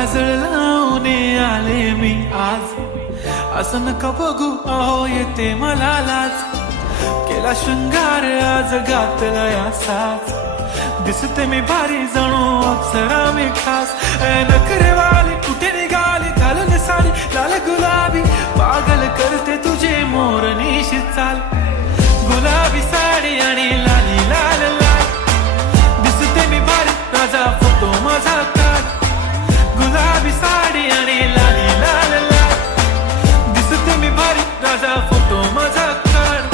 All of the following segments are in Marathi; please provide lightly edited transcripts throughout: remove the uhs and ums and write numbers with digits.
काजळ लावून आले मी आज, असं नका बघू अहो येते मला लाज. केला शृंगार आज घातला या साज, दिसते मी भारी जणू अप्सरा मी खास. नखरे वाली कुठे निघाली घालून साडी लाल गुलाबी, पागल करते तुझे मोरनीशी चाल. गुलाबी साडी आणि लाली लाल लाल, दिसते मी भारी राजा फोटो माझा काढ. गुलाबी साडी आणि लाली लाल लाल, दिसते मी भारी राजा फोटो माझा काढ.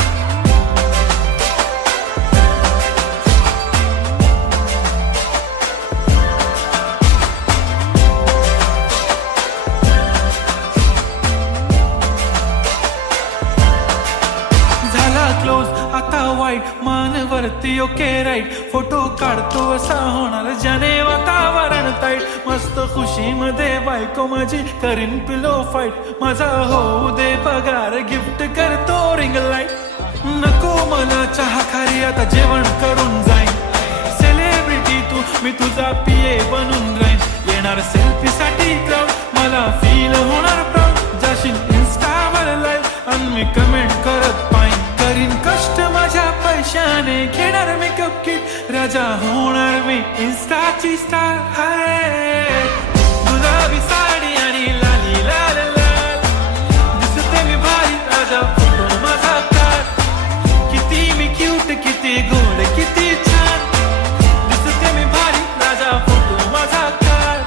क्लोज आता वाईट मानवरती ओके राईट, फोटो काढतो असा होणार ज्याने वातावरण ताईट. मस्त खुशी मध्ये बायको माझी करीन पिलो फाईट, माझा होऊ दे पगार गिफ्ट करतो रिंग लाईट. नको मला चहा खारी आता जेवण करून जाईन, सेलिब्रिटी तू मी तुझा पिये बनून राहीन. येणार सेल्फी साठी क्राऊड मला फील होणार प्राऊड, जाशील इन्स्टावर लाईव्ह आणि मी कमेंट करत पाहिन. करीन कष्ट माझ्या पैशाने घेणार मेकअप किट, राजा होणार मी इन्स्टाची स्टार. हाय गुलाबी साडी आणि लाली लाल लाल, दिसते मी भारी राजा फोटो माझा काढ. किती मी क्यूट किती गोड किती छान, दिसते मी भारी राजा फोटो माझा काढ.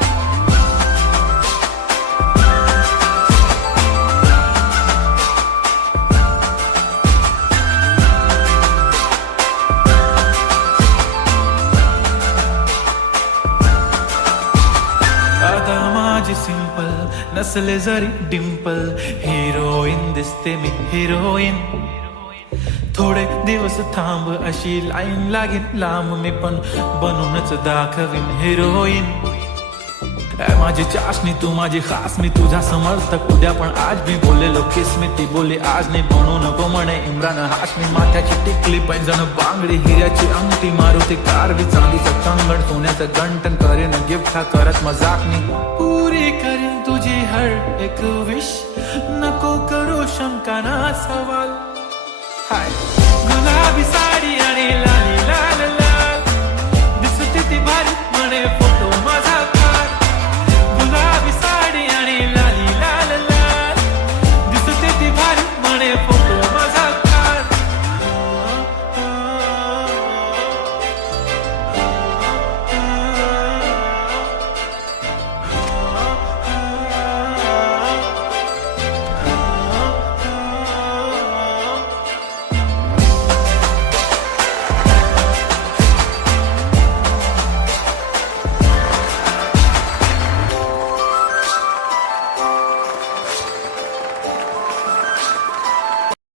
माझी सिंपल नसले जरी डिंपल, हिरोईन दिसते मी हिरोईन. थोडे दिवस थांब अशी लाईन लागेल लांब, मी पण बनूनच दाखवीन हिरोईन. माझी चाशनी तू माझी खास, मी तुझा समर्थक उद्या पण आज मी बोललेलो किस मी, ती बोलली आज नाही बनू नको म्हणे इम्रान हाशमी. माथ्याची टिकली पैंजण बांगडी हिऱ्याची अंगठी, मारुती कारवी चांदीचं कंगण सोन्याचं गंटन, करेन गिफ्ट हा करत मजाक मी. पुरी करीन तुझी हर एक विश, नको करू शंका ना सवाल. हाय गुलाबी साडी आणि लाली